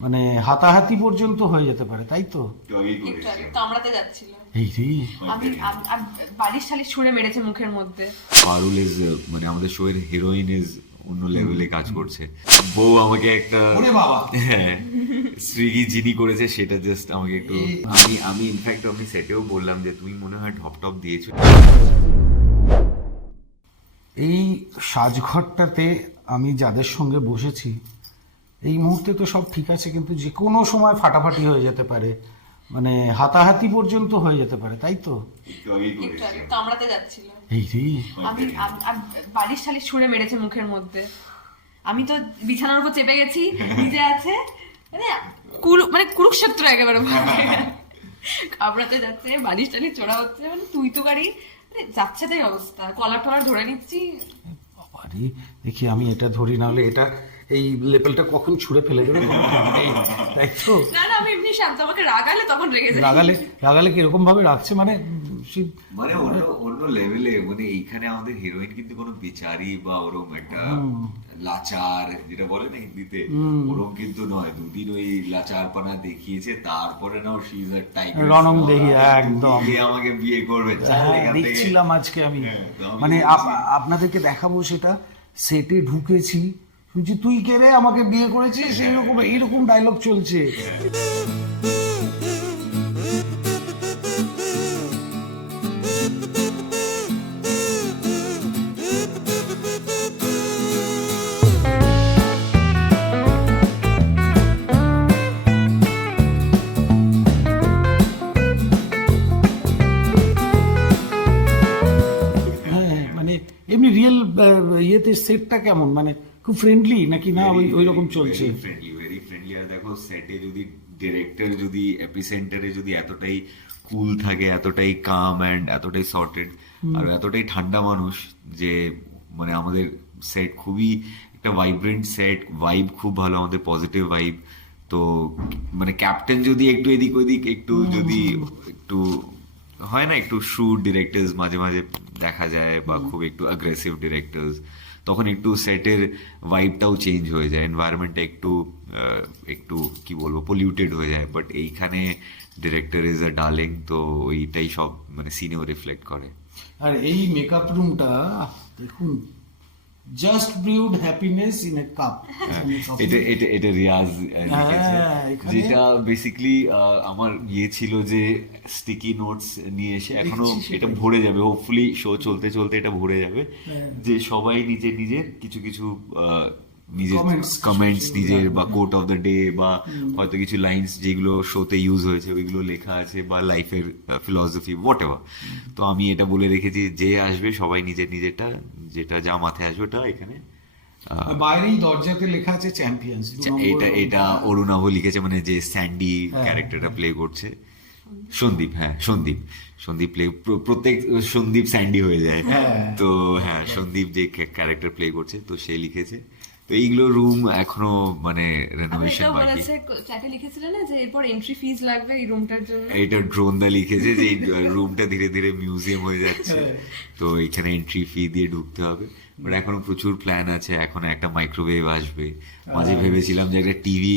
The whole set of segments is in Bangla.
মানে হাতাহাতি পর্যন্ত হয়ে যেতে পারে, তাই তো? কামড়াতে যাচ্ছিল, এই রে, আমি বালিশ টালিশ ছুঁড়ে মেরেছে মুখের মধ্যে। পারুল ইজ মানে আমাদের শো এর হিরোইন ইজ অন্য লেভেলে কাজ করছে। বউ আমাকে একটা ওরে বাবা, হ্যাঁ শ্রীগি যিনি করেছে সেটা জাস্ট আমাকে একটু আমি ইনফ্যাক্ট আমি সেটেও বললাম যে তুমি মনে হয় ঢপ টপ দিয়েছো। এই সাজঘরটাতে আমি যাদের সঙ্গে বসেছি এই মুহূর্তে তো সব ঠিক আছে, কিন্তু যে কোনো সময় ফাটাফাটি হয়ে যেতে পারে, মানে হাতাহাতি পর্যন্ত হয়ে যেতে পারে, তাই তো? একটু আগেই একটু করেছে। আগে কামড়াতে যাচ্ছিল, এই রে, আমি বালিশ টালিশ ছুঁড়ে মেরেছে মুখের মধ্যে। আমি তো বিছানার উপর চেপে গেছি, নিজে আছে মানে কুরুক্ষেত্র একেবারে। কামড়াতে যাচ্ছে, বালিশ টালিশ চোরা হচ্ছে, মানে তুই তো গাড়ি যাচ্ছে তাই অবস্থা। কলার টলার ধরে নিচ্ছি। বাবারে, দেখি আমি এটা ধরি, না হলে এটা এই লেভেলটা কখন ছুঁড়ে ফেলে দেবে, তাই তো? না না, আমি এমনি শান্ত, আমাকে রাগালে তখন রেগে যাই। রাগালে কিরকম ভাবে রাখছে, মানে মানে অন্য অন্য লেভেলে, মানে এইখানে আমাদের হিরোইন কিন্তু কোনো বিচারি বা ওরম একটা লাচার যেটা বলে না হিন্দিতে, ওরম কিন্তু নয়। দুদিন ওই লাচারপানা দেখিয়েছে, তারপরে now she is a tiger, রণং দেহি একদম। আমাকে বিয়ে করবে। দেখছিলাম আজকে আমি, তো আমি মানে আপনাদেরকে দেখাবো সেটা। সেটে ঢুকেছি, শুনছি তুই কে রে, আমাকে বিয়ে করেছিস, এইরকম ডায়লগ চলছে। হ্যাঁ, মানে এমনি রিয়েল ইয়েতে সেটটা কেমন, মানে খুব ফ্রেন্ডলি নাকি না ওই রকম চলছে? Very friendly. আর দেখো সেটে যদি ডিরেক্টর যদি এপিসেন্টারে যদি এতটাই কুল থাকে, এতটাই কাম অ্যান্ড এতটাই সর্টেড আর এতটাই ঠান্ডা মানুষ, যে মানে আমাদের সেট খুবই একটা ভাইব্রেন্ট সেট, ভাইব খুব ভালো, আমাদের পজিটিভ ভাইব। তো মানে ক্যাপ্টেন যদি একটু এদিক ওদিক একটু যদি একটু হয় না, একটু শুট ডিরেক্টরস মাঝে মাঝে দেখা যায়, বা খুব একটু অ্যাগ্রেসিভ ডিরেক্টরস, তখন একটু সেটের ভাইবটাও চেঞ্জ হয়ে যায়, এনভায়রনমেন্টটা একটু কি বলবো পলিউটেড হয়ে যায়। বাট এইখানে ডিরেক্টর ইজ আ ডার্লিং, তো ওইটাই সব মানে সিনেও রিফ্লেক্ট করে। আর এই মেকআপ রুমটা দেখুন, just brewed happiness in a cup. এটা রিয়াজ লিখেছে, এখানে- যেটা বেসিক্যালি আমার ইয়ে ছিল যে স্টিকি নোটস নিয়ে এসে এখনো দেখছি এটা সেটাই। ভরে যাবে, হোপফুলি শো চলতে চলতে এটা ভরে যাবে, যে সবাই নিজের নিজের কিছু কিছু নিজের কমেন্টস নিজের বা কোট অফ দ্য ডে বা হয়তো কিছু লাইন্স যেগুলো শোতে ইউজ হয়েছে ওইগুলো লেখা আছে, বা লাইফের ফিলসফি হোয়াট এভার। তো আমি এটা বলে রেখেছি, যে আসবে সবাই নিজের নিজেরটা, যেটা যা মাথায় আসবে ওটা এখানে। বাইরেই দরজাতে লেখা আছে চ্যাম্পিয়ন্স। এটা অরুণাভ লিখেছে, মানে যে স্যান্ডি ক্যারেক্টারটা প্লে করছে সন্দীপ। হ্যাঁ সন্দীপ প্লে, প্রত্যেক সন্দীপ স্যান্ডি হয়ে যায়। তো হ্যাঁ, সন্দীপ যে ক্যারেক্টার প্লে করছে তো সে লিখেছে। তো এইগুলো রুম এখনো মানে রেনোভেশন এটাও বাকি। বলেছে, চ্যাটে লিখেছিলেন না যে এরপর এন্ট্রি ফিজ লাগবে এই রুমটার জন্য। এটা ড্রোনদা লিখেছে যে রুমটা ধীরে ধীরে মিউজিয়াম হয়ে যাচ্ছে, তো এখানে এন্ট্রি ফি দিয়ে ঢুকতে হবে। বাট এখনো প্রচুর প্ল্যান আছে, এখন একটা মাইক্রোওয়েভ আসবে, মাঝে ভেবেছিলাম যে একটা টিভি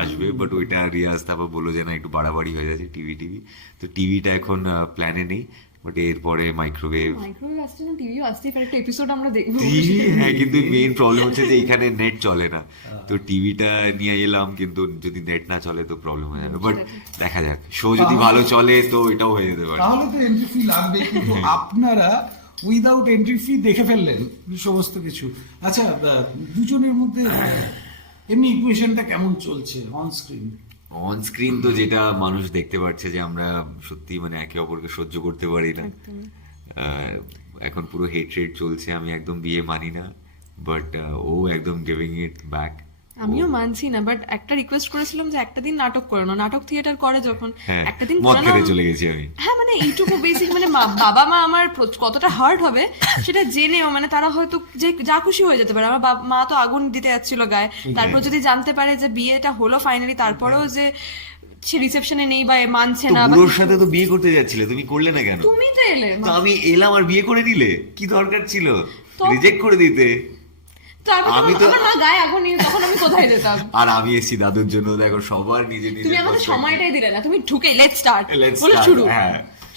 আসবে, বাট ওইটা রিয়াজ তারপর বললো যে না একটু বাড়াবাড়ি হয়ে যাচ্ছে টিভি। তো টিভিটা এখন প্ল্যানে নেই, বাট এরপরে মাইক্রোওয়েভ আসছে না, টিভিও আসতেই পারে, একটা এপিসোড আমরা দেখবো। টিভি। হ্যাঁ, কিন্তু মেইন প্রবলেম হচ্ছে যে এখানে নেট চলে না, তো টিভিটা নিয়ে এলাম, কিন্তু যদি নেট না চলে তো প্রবলেম হয়ে যাবে। বাট দেখা যাক, শো যদি ভালো চলে তো এটাও হয়ে যেতে পারে। তাহলে তো এন্ট্রি ফি লাগবে, কিন্তু আপনারা উইদাউট এন্ট্রি ফি দেখে ফেললেন সমস্ত কিছু। আচ্ছা, দুজনের মধ্যে এমনি ইকুয়েশনটা কেমন চলছে অন স্ক্রিন? অন স্ক্রিন তো যেটা মানুষ দেখতে পাচ্ছে যে আমরা সত্যি মানে একে অপরকে সহ্য করতে পারি না। এখন পুরো হেট্রেট চলছে, আমি একদম বিয়ে মানি না, বাট ও একদম গিভিং ইট ব্যাক। আমিও মানছি না, বাট একটা রিকোয়েস্ট করেছিলাম যে একটা দিন নাটক করে না, নাটক থিয়েটার করে যখন, হ্যাঁ, একটা দিন মদ করে খেতে নাও। চলে গেছি আমি। হ্যাঁ, মানে এইটুকু বেসিক, মানে বাবা মা আমার কতটা হার্ট হবে সেটা জেনেও, মানে তারা হয়তো যে যা খুশি হয়ে যেতে পারে। আমার মা তো আগুন দিতে যাচ্ছিল গায়ে, তারপর যদি জানতে পারে যে বিয়েটা হলো ফাইনালি, তারপরেও যে সে রিসেপশনে নেই বা মানছে তো না, বা বুড়োর সাথে তো বিয়ে করতে যাচ্ছিলে, তুমি করলে না কেন? তুমি তো এলে। তো আমি এলাম আর বিয়ে করে নিলে, কি দরকার ছিল তো- রিজেক্ট করে দিতে? তারপর আমি তো- আমার মা গায়ে আগুন নিয়ে তখন আমি কোথায় যেতাম? আর আমি এসেছি দাদুর জন্য, দেখো সবার নিজে নিজে তুমি আমাকে সময়টাই দিলে না, তুমি ঢুকে লেট স্টার্ট Let's বলে start, শুরু, হ্যাঁ।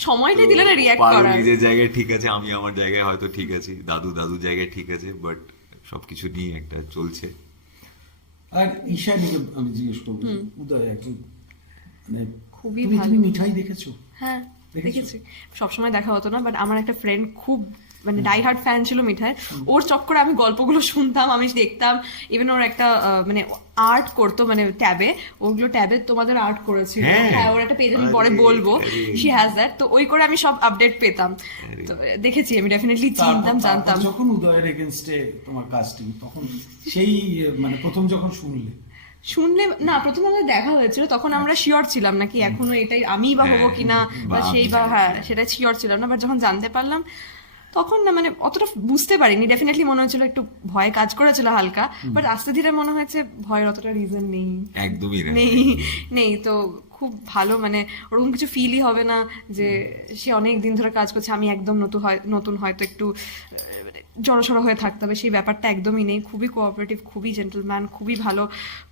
সময়টাই দিলে না রিঅ্যাক্ট পারো করার। নিজের জায়গায় ঠিক আছে, আমি আমার জায়গায় হয়তো ঠিক আছি, দাদুর জায়গায় ঠিক আছে, বাট সবকিছু নিয়ে একটা চলছে। আর ঈশানীকে আমি জিজ্ঞেস করবো, উদয় একজন মানে খুবই তুমি ভালো। তুমি মিঠাই দেখেছো? হ্যাঁ দেখেছো? দেখেছি, সবসময় দেখা হতো না, বাট আমার একটা ফ্রেন্ড খুব মানে ডাই হার্ড ফ্যান ছিল মিঠাই, ওর চক্করে আমি গল্পগুলো শুনতাম, আমি দেখতাম। ইভেন ওর একটা মানে আর্ট করতো, মানে ট্যাবে, ওগুলো ট্যাবে তোমাদের আর্ট করেছিল, হ্যাঁ। হ্যাঁ ওর একটা পেজ আমি পরে আরে, বলবো, আরে। শি হ্যাজ দ্যাট, তো ওই করে আমি সব আপডেট পেতাম, তো দেখেছি আমি ডেফিনেটলি চিনতাম, তারপর জানতাম। যখন উদয়ের এগেনস্টে তোমার কাস্টিং, তখন সেই মানে প্রথম যখন শুনলে না, প্রথমে আমাদের দেখা হয়েছিল, তখন আমরা শিওর ছিলাম না কি এখনো এটাই আমি বা হবো কিনা, বা বা সেই আমি, বা হ্যাঁ সেটা শিওর ছিলাম না, বাট যখন জানতে পারলাম তখন না মানে অতটা বুঝতে পারিনি, ডেফিনেটলি মনে হচ্ছিল একটু ভয় কাজ করেছিল হালকা, বাট আস্তে ধীরে মনে হয়েছে ভয়ের অতটা রিজন নেই, একদমই না। নেই নেই তো খুব ভালো, মানে ওরকম কিছু ফিলই হবে না যে সে অনেক দিন ধরে কাজ করছে, আমি একদম নতুন হয়তো একটু জড়সড় হয়ে থাকতে হবে, সেই ব্যাপারটা একদমই নেই। খুবই কোঅপারেটিভ, খুবই জেন্টলম্যান, খুবই ভালো,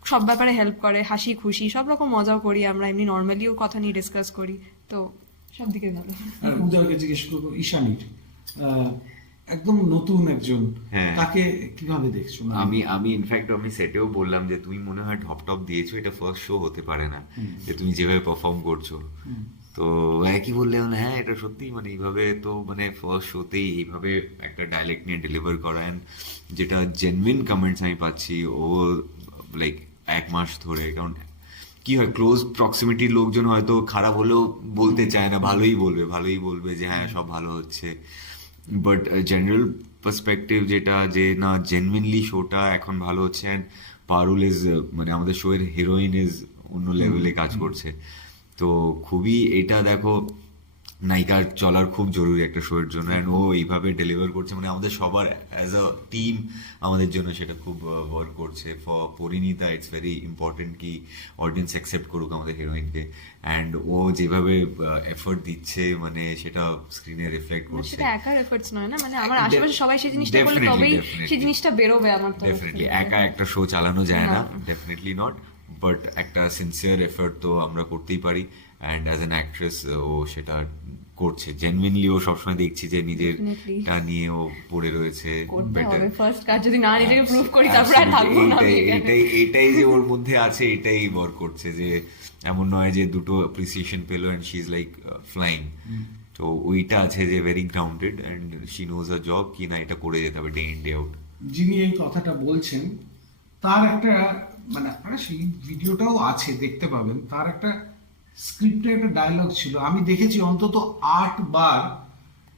সব ব্যাপারে হেল্প করে, হাসি খুশি সব রকম মজাও করি আমরা, এমনি নর্মালিও কথা নিয়ে ডিসকাস করি, তো সব দিকে ভালো। আর উদয়কে জিজ্ঞেস করবো ঈশানীর, একদম নতুন একজন, হ্যাঁ। তাকে কিভাবে দেখছো? মানে আমি ইনফ্যাক্ট আমি সেটেও বললাম যে তুমি মনে হয় টপ দিয়েছো, এটা ফার্স্ট শো হতে পারে না যে তুমি যেভাবে পারফর্ম করছো। তো একই বললে হ্যাঁ এটা সত্যি, মানে এইভাবে তো মানে ফার্স্ট শোতেই এইভাবে একটা ডায়লেক্ট নিয়ে ডেলিভার করা, and যেটা জেনুইন কমেন্টস আমি পাচ্ছি ও লাইক 1 মাস ধরে, কারণ কি হয় ক্লোজ প্রক্সিমিটির লোকজন হয়তো খারাপ হলেও বলতে চায় না, ভালোই বলবে যে হ্যাঁ সব ভালো হচ্ছে, বাট জেনারেল পার্সপেক্টিভ যেটা যে না জেনুইনলি শোটা এখন ভালো হচ্ছে, অ্যান্ড পারুল ইজ মানে আমাদের শো এর হিরোইন ইজ অন্য লেভেলে কাজ করছে। তো খুবই এটা দেখো নায়িকার চলার খুব জরুরি একটা শো এর জন্য, অ্যান্ড ও এইভাবে ডেলিভার করছে, মানে আমাদের সবার অ্যাজ আ টিম আমাদের জন্য সেটা খুব ওয়ার্ক করছে। For Parineeta it's very important কি অডিয়েন্স অ্যাকসেপ্ট করুক আমাদের হিরোইনকে, অ্যান্ড ও যেভাবে এফোর্ট দিচ্ছে মানে সেটা স্ক্রিনে রিফ্লেক্ট করছে। সেটা একার এফর্টস নয় না, মানে আমার আশেপাশে সবাই সেই জিনিসটা করলে Definitely, তবেই definitely. সেই জিনিসটা বেরোবে আমার তো। ডেফিনেটলি একা একটা শো চালানো যায় না, ডেফিনেটলি নট, বাট একটা সিনসিয়ার এফোর্ট তো আমরা করতেই পারি, অ্যান্ড অ্যাজ অ্যান অ্যাক্ট্রেস ও সেটা করছে জেনুইনলি। ও সবসময় দেখছি যে নিজেরটা নিয়ে ও পড়ে রয়েছে বেটার। ফার্স্ট কাজ যদি না নিজেকে প্রুভ করি তারপর আর থাকবো না আমি এখানে। এটাই যে ওর মধ্যে আছে এটাই ওয়ার্ক করছে, যে এমন নয় যে দুটো অ্যাপ্রিসিয়েশন পেলো and she is like flying. তো ওইটা আছে যে very grounded and she knows a job, কি না এটা করে যেতে হবে ডে ইন ডে আউট। যিনি এই কথাটা বলছেন তার একটা মানে আপনারা সেই ভিডিওটাও আছে, দেখতে পাবেন, তার একটা স্ক্রিপ্টে একটা ডায়লগ ছিল, আমি দেখেছি অন্তত 8 বার,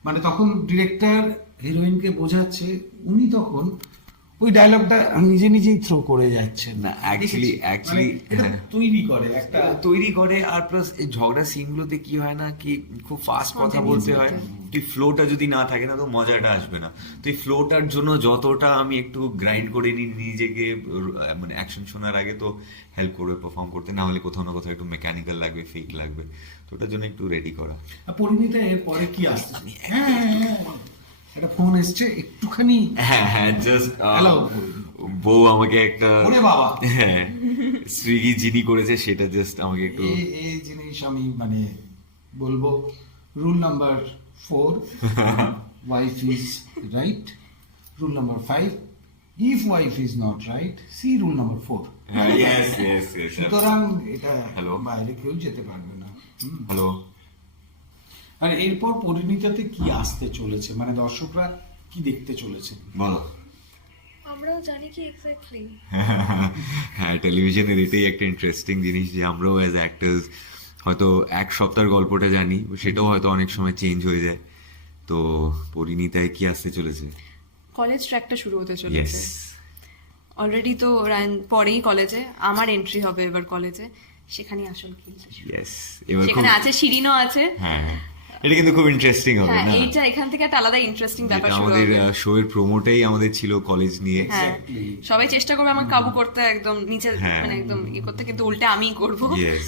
মানে তখন ডিরেক্টর হিরোইনকে বোঝাচ্ছে, উনি তখন ওই ডায়লগটা নিজেই থ্রো করে যাচ্ছেন না, actually, মানে এটা তৈরি করে একটা তৈরি করে। আর প্লাস এই ঝগড়া সিনগুলোতে কি হয় না কি খুব ফাস্ট কথা বলতে হয়, তুই ফ্লোটা যদি না থাকে না তো মজাটা আসবে না। তো এই ফ্লোটার জন্য যতটা আমি একটু গ্রাইন্ড করে নিই নিজেকে, মানে অ্যাকশন শোনার আগে তো হেল্প করবে পারফর্ম করতে, না হলে কোথাও না কোথাও একটু মেকানিক্যাল লাগবে, ফেক লাগবে, তো ওটার জন্য একটু রেডি করা। পরিণীতা এর পরে কি আসছে? হ্যাঁ একটা ফোন এসছে একটুখানি। হ্যাঁ জাস্ট হ্যালো বউ আমাকে একটা, ওরে বাবা, হ্যাঁ সুইগি যিনি করেছে সেটা জাস্ট আমাকে একটু এই জিনিস আমি মানে বলবো, rule number 4, wife is right, rule number 5, if wife is not right, see rule number 4। Yes সুতরাং এটা হ্যালো বাইরে কেউ যেতে পারবে না। হ্যালো। আর এরপর পরিণীতাতে কি আসতে চলেছে, মানে দর্শকরা কি দেখতে চলেছে বলো। আমরাও জানি কি এক্স্যাক্টলি। হ্যাঁ টেলিভিশনের এটাই একটা ইন্টারেস্টিং জিনিস যে আমরাও অ্যাজ অ্যাক্টার্স হয়তো 1 সপ্তাহের গল্পটা জানি, সেটাও হয়তো অনেক সময় চেঞ্জ হয়ে যায়। তো পরিণীতায় কি আসতে চলেছে? কলেজ ট্র্যাকটা শুরু হতে চলেছে ইয়েস, অলরেডি, তো পরেই কলেজে আমার এন্ট্রি হবে এবার কলেজে, সেখানেই আসল খেলতে শুরু। ইয়েস এবার খুব, সেখানে আছে শিরিনও আছে। হ্যাঁ এটা কিন্তু খুব ইন্টারেস্টিং হবে হ্যাঁ না? এইটা এখান থেকে একটা আলাদা ইন্টারেস্টিং ব্যাপার যেটা শুরু আমাদের হবে। শো এর প্রোমোটাই আমাদের ছিল কলেজ নিয়ে। হ্যাঁ সবাই চেষ্টা করবে আমাকে কাবু করতে, একদম নিচে হ্যাঁ। মানে একদম ই করতে, কিন্তু উল্টে আমিই করব। ইয়েস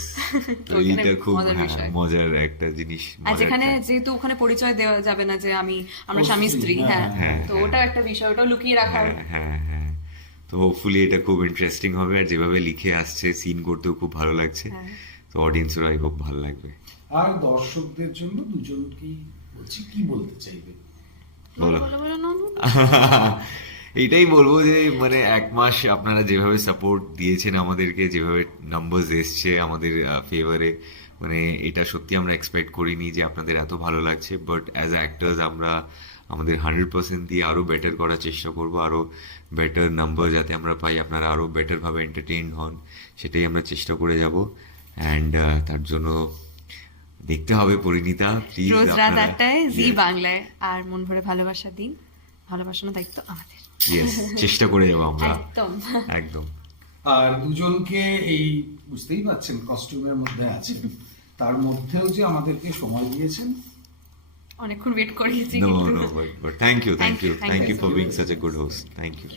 তো তো ওখানে এইটা খুব মজার বিষয়। মজার একটা জিনিস। আর মজার যেখানে একটা- যেহেতু ওখানে পরিচয় দেওয়া যাবে না যে আমরা ও স্বামী স্ত্রী, স্ত্রী, হ্যাঁ, হ্যাঁ হ্যাঁ, তো হ্যাঁ। ওটাও একটা বিষয়, ওটাও লুকিয়ে রাখার। হ্যাঁ তো হোপফুলি এটা খুব ইন্টারেস্টিং হবে, আর যেভাবে লিখে আসছে সিন করতেও খুব ভালো লাগছে, তো অডিয়েন্সেরও আই হোপ ভালো লাগবে। আর দর্শকদের জন্য দুজনকেই বলছি কি বলতে চাইবে? বলো। বলো, বলো, না, না। এইটাই বলবো যে মানে 1 মাস আপনারা যেভাবে সাপোর্ট দিয়েছেন আমাদেরকে, যেভাবে নাম্বারস এসছে আমাদের ফেভারে, মানে এটা সত্যি আমরা এক্সপেক্ট করিনি যে আপনাদের এত ভালো লাগছে। বাট অ্যাজ অ্যাক্টার্স আমরা আমাদের 100% দিয়ে আরো বেটার করার চেষ্টা করব, আরো বেটার নাম্বার যাতে আমরা পাই, আপনারা আরো বেটার ভাবে এন্টারটেইন হন, সেটাই আমরা চেষ্টা করে যাব। অ্যান্ড তার জন্য দেখতে হবে পরিণীতা, প্লিজ রোজ রাত 8টায় জি বাংলায়। আর মন ভরে ভালোবাসা দিন, ভালোবাসানোর দায়িত্ব আমাদের। ইয়েস, চেষ্টা করে যাবো আমরা একদম। একদম। আর দুজনকে এই বুঝতেই পারছেন কস্টিউমের মধ্যে আছেন, তার মধ্যেও যে আমাদেরকে সময় দিয়েছেন, অনেকক্ষণ ওয়েট করিয়েছি No, কিন্তু no, but thank you Thank you, thank you for so being much. such a good host. Thank you.